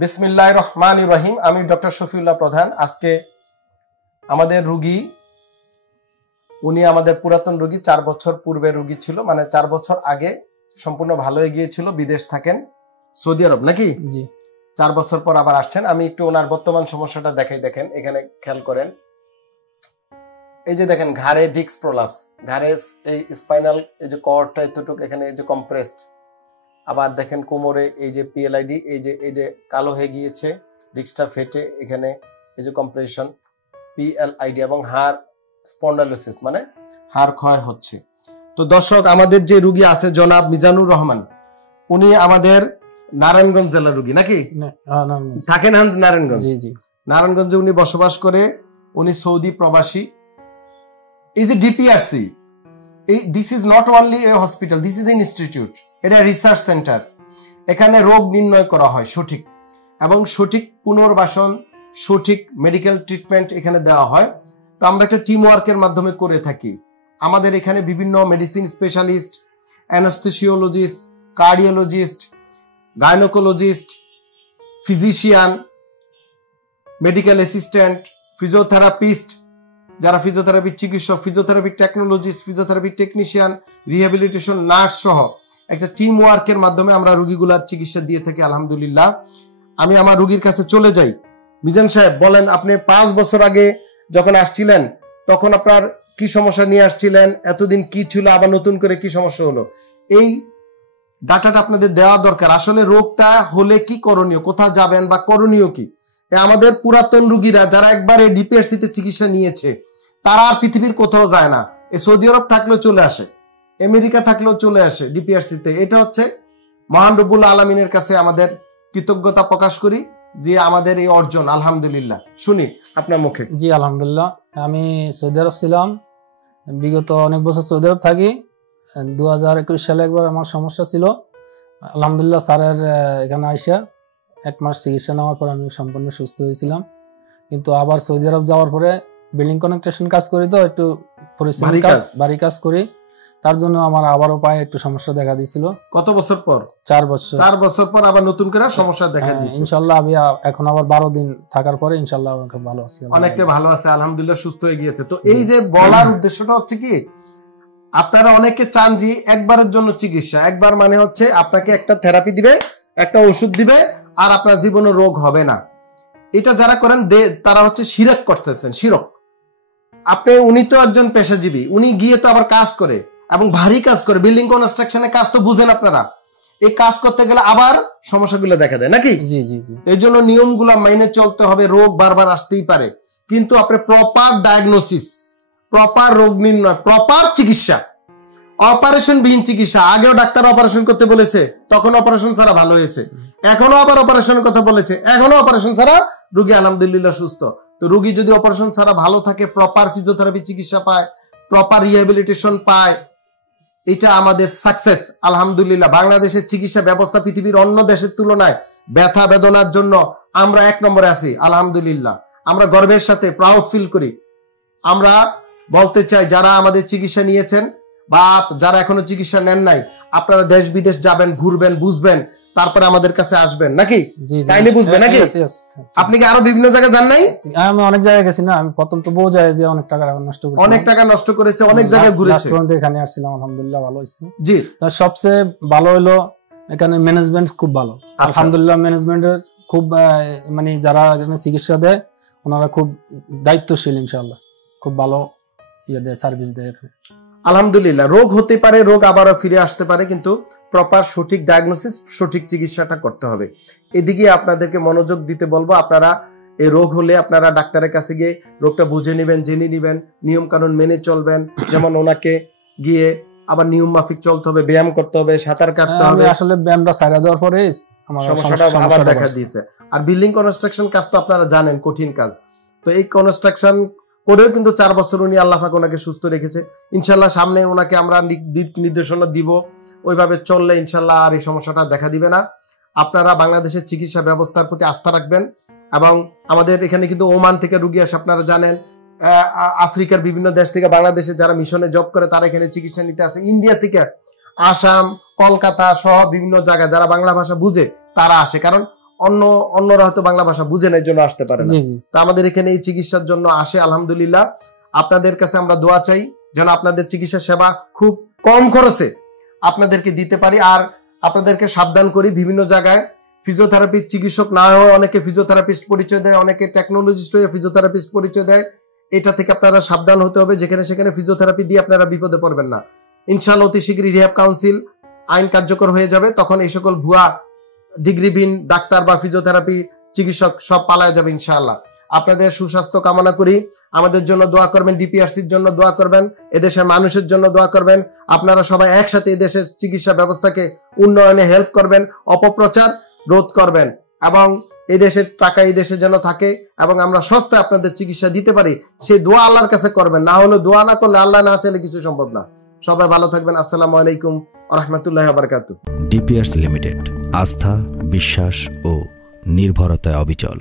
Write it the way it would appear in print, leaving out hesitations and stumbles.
বিসমিল্লাহির রহমানির রহিম। আমি ডক্টর শফিউল্লাহ প্রধান। আজকে আমাদের রোগী, উনি আমাদের পুরাতন রোগী, 4 বছর পূর্বে রোগী ছিল, মানে 4 বছর আগে সম্পূর্ণ ভালো হয়ে গিয়েছিল। বিদেশ থাকেন, সৌদি আরব নাকি? জি। 4 বছর পর আবার আসছেন। আমি একটু ওনার বর্তমান সমস্যাটা দেখাই। দেখেন, এখানে খেয়াল করেন, এই যে দেখেন ঘাড়ে ডিস্ক প্রলাপস, ঘাড়ে এই স্পাইনাল এই যে কর্ডটা এতটুকু এখানে এই যে কম্প্রেসড। আবার দেখেন কোমরে এই যে পিএলআইডি এই যে কালো হয়ে গিয়েছে, ডিস্কটা ফেটে এখানে এই যে কম্প্রেশন পিএলআইডি, এবং হাড় স্পন্ডালোসিস মানে হাড় ক্ষয় হচ্ছে। তো দর্শক, আমাদের যে রোগী আছে জনাব মিজানুর রহমান, উনি আমাদের নারায়ণগঞ্জ জেলার রোগী নাকি? থাকেন নারায়ণগঞ্জ। নারায়ণগঞ্জে উনি বসবাস করে, উনি সৌদি প্রবাসী। এই যে DPRC, this is not only a hospital, this is institute, এটা রিসার্চ সেন্টার। এখানে রোগ নির্ণয় করা হয় সঠিক, এবং সঠিক পুনর্বাসন, সঠিক মেডিকেল ট্রিটমেন্ট এখানে দেওয়া হয়। তো আমরা একটা টিম ওয়ার্কের মাধ্যমে করে থাকি। আমাদের এখানে বিভিন্ন medicine specialist, anaesthesiologist, cardiologist, gynaecologist, physician, medical assistant, physiotherapist, যারা ফিজিওথেরাপি চিকিৎসক, physiotherapy technologist, physiotherapy technician, rehabilitation nurse সহ একটা টিম ওয়ার্কের মাধ্যমে আমরা রোগীগুলার চিকিৎসা দিয়ে থাকি আলহামদুলিল্লাহ। আমি আমার রোগীর কাছে চলে যাই। মিজান সাহেব বলেন, আপনি 5 বছর আগে যখন আসছিলেন তখন আপনার কি সমস্যা নিয়ে আসছিলেন, এতদিন কি ছিল, আবার নতুন করে কি সমস্যা হলো, এই ডাটাটা আপনাদের দেওয়া দরকার। আসলে রোগটা হলে কি করণীয়, কোথায় যাবেন বা করণীয় কি। আমাদের পুরাতন রোগীরা যারা একবার এই ডিপিআরসি তে চিকিৎসা নিয়েছে, তারা আর পৃথিবীর কোথাও যায় না। এই সৌদি আরব থাকলেও চলে আসে, আমেরিকা থাকলেও চলে আসে ডিপিআরসি তে। এটা হচ্ছে মহান রব্বুল আলামিনের কাছে আমাদের কৃতজ্ঞতা প্রকাশ করি যে আমাদের এই অর্জন আলহামদুলিল্লাহ। শুনি আপনার মুখে। জি আলহামদুলিল্লাহ, আমি সৌদি আরব ছিলাম, বিগত অনেক বছর সৌদি আরব থাকি। 2021 সালে একবার আমার সমস্যা ছিল, আলহামদুলিল্লাহ স্যারের এখানে আইসা 1 মাস চিকিৎসা নেওয়ার পর আমি সম্পূর্ণ সুস্থ হয়েছিলাম। কিন্তু আবার সৌদি আরব যাওয়ার পরে বিল্ডিং কানেকশন কাজ করি, তো একটু বাড়ি কাজ করি, তার জন্য আমার আবারও পায়ে একটু সমস্যা দেখা দিয়েছিল। কত বছর পর? 4 বছর। 4 বছর পর আবার নতুন করে সমস্যা দেখা দিয়েছে। ইনশাআল্লাহ আমি এখন আবার 12 দিন থাকার পরে ইনশাআল্লাহ ভালো আছি, অনেকটা ভালো আছে আলহামদুলিল্লাহ, সুস্থ হয়ে গিয়েছে। তো এই যে বলার উদ্দেশ্যটা হচ্ছে কি, আপনারা অনেকে চান যে একবারের জন্য চিকিৎসা, একবার মানে হচ্ছে আপনাকে একটা থেরাপি দিবে, একটা ওষুধ দিবে, আর আপনার জীবনে রোগ হবে না। এটা যারা করেন তারা হচ্ছে শিরক করতেছেন, শিরক। উনি তো একজন পেশাজীবী, উনি গিয়ে তো আবার কাজ করে, এবং ভারী কাজ করে, বিল্ডিং কনস্ট্রাকশনের কাজ তো বুঝেন আপনারা। এই কাজ করতে গেলে আবার সমস্যাগুলো দেখা দেয় নাকি? জি জি জি। এই জন্য নিয়মগুলো মেনে চলতে হবে। রোগ বারবার আসতেই পারে, কিন্তু আপনি প্রপার ডায়াগনোসিস, প্রপার রোগ নির্ণয়, প্রপার চিকিৎসা, অপারেশন বিহীন চিকিৎসা। আগেও ডাক্তার অপারেশন করতে বলেছে, তখন অপারেশন ছাড়া ভালো হয়েছে, এখনো আবার অপারেশনের কথা বলেছে, এখনো অপারেশন ছাড়া রোগী আলহামদুলিল্লাহ সুস্থ। তো রোগী যদি অপারেশন ছাড়া ভালো থাকে, প্রপার ফিজিওথেরাপি চিকিৎসা পায়, প্রপার রিহ্যাবিলিটেশন পায়, এটা আমাদের সাকসেস আলহামদুলিল্লাহ। বাংলাদেশের চিকিৎসা ব্যবস্থা পৃথিবীর অন্য দেশের তুলনায় ব্যথা বেদনার জন্য আমরা 1 নম্বরে আছি আলহামদুলিল্লাহ। আমরা গর্বের সাথে প্রাউড ফিল করি। আমরা বলতে চাই, যারা আমাদের চিকিৎসা নিয়েছেন বা যারা এখনো চিকিৎসা নেন নাই, আপনারা দেশ বিদেশ যাবেন, ঘুরবেন, বুঝবেন, তারপরে আমাদের কাছে আসবেন নাকি? চাইলে বুঝবেন নাকি? আপনি কি আরো বিভিন্ন জায়গায় যান নাই? আমি অনেক জায়গায় গেছি না, আমি প্রথম তো বহু জায়গায় যে অনেক টাকা নষ্ট করেছি, অনেক টাকা নষ্ট করেছে, অনেক জায়গায় ঘুরেছে, এখানে আসছিলাম আলহামদুলিল্লাহ ভালো হয়েছে। জি, সবচেয়ে ভালো হলো এখানে ম্যানেজমেন্ট খুব ভালো আলহামদুলিল্লাহ। ম্যানেজমেন্টের খুব মানে যারা এখানে চিকিৎসা দেয় ওনারা খুব দায়িত্বশীল, ইনশাআল্লাহ খুব ভালো দেয়, সার্ভিস দেয় আলহামদুলিল্লাহ। রোগ হতে পারে, রোগ আবারও ফিরে আসতে পারে, কিন্তু প্রপার সঠিক ডায়াগনোসিস, সঠিক চিকিৎসাটা করতে হবে। এদিকে আপনাদেরকে মনোযোগ দিতে বলবো। আপনারা এই রোগ হলে আপনারা ডাক্তারের কাছে গিয়ে রোগটা বুঝে নেবেন, জেনে নেবেন, নিয়ম কানুন মেনে চলবেন। যেমন ওনাকে গিয়ে আবার নিয়ম মাফিক চলতে হবে, ব্যায়াম করতে হবে, সাঁতার কাটতে হবে। আসলে ব্যায়ামটা ছাড়া দেওয়ার পরে সমস্যাটা আবার দেখা দিয়েছে। আর বিল্ডিং কনস্ট্রাকশন কাজ তো আপনারা জানেন কঠিন কাজ। তো এই কনস্ট্রাকশন করেও কিন্তু 4 বছর উনি আল্লাহ পাক ওনাকে সুস্থ রেখেছে। ইনশাল্লাহ সামনে ওনাকে আমরা দিক নির্দেশনা দিব, ওইভাবে চললে ইনশাল্লাহ আর এই সমস্যাটা দেখা দিবে না। আপনারা বাংলাদেশের চিকিৎসা ব্যবস্থার প্রতি আস্থা রাখবেন। এবং আমাদের এখানে কিন্তু ওমান থেকে রোগী আসে, আপনারা জানেন। আফ্রিকার বিভিন্ন দেশ থেকে বাংলাদেশে যারা মিশনে জব করে তারা এখানে চিকিৎসা নিতে আসে। ইন্ডিয়া থেকে, আসাম, কলকাতা সহ বিভিন্ন জায়গায় যারা বাংলা ভাষা বুঝে তারা আসে, কারণ অন্যরা হয়তো বাংলা ভাষা বুঝে না, এর জন্য আসতে পারে না। জি জি তো আমাদের এখানে এই চিকিৎসার জন্য আসে, আলহামদুলিল্লাহ। আপনাদের কাছে আমরা দোয়া চাই যেন আপনাদের চিকিৎসা সেবা খুব কম খরচে আপনাদেরকে দিতে পারি। আর আপনাদেরকে সাবধান করি, বিভিন্ন জায়গায় ফিজিওথেরাপির চিকিৎসক না হয়ে অনেকে ফিজিওথেরাপিস্ট পরিচয় দেয়, অনেকে টেকনোলজিস্ট হয়ে ফিজিওথেরাপিস্ট পরিচয় দেয়। এটা থেকে আপনারা সাবধান হতে হবে। যেখানে সেখানে ফিজিওথেরাপি দিয়ে আপনারা বিপদে পড়বেন না। ইনশাআল্লাহ অতি শীঘ্রই রিহ্যাব কাউন্সিল আইন কার্যকর হয়ে যাবে, তখন এই সকল ভুয়া ডিগ্রিবিহীন ডাক্তার বা ফিজিওথেরাপি চিকিৎসক সব পালায় যাবে ইনশাআল্লাহ। আপনাদের সুস্বাস্থ্য কামনা করি। আমাদের জন্য দোয়া করবেন, ডিপিআরসির জন্য দোয়া করবেন, এদেশের মানুষের জন্য দোয়া করবেন। আপনারা সবাই একসাথে এদেশের চিকিৎসা ব্যবস্থাকে উন্নয়নে হেল্প করবেন, অপপ্রচার রোধ করবেন, এবং এই দেশের টাকা এই দেশে যেন থাকে এবং আমরা সস্তায় আপনাদের চিকিৎসা দিতে পারি, সেই দোয়া আল্লাহর কাছে করবেন। না হলে দোয়া না করলে, আল্লাহ না চাইলে কিছু সম্ভব না। সবাই ভালো থাকবেন। আসসালামু আলাইকুম ওয়া রাহমাতুল্লাহি ওয়া বারাকাতুহু। ডিপিআরস লিমিটেড, আস্থা, বিশ্বাস ও নির্ভরতায় অবিচল।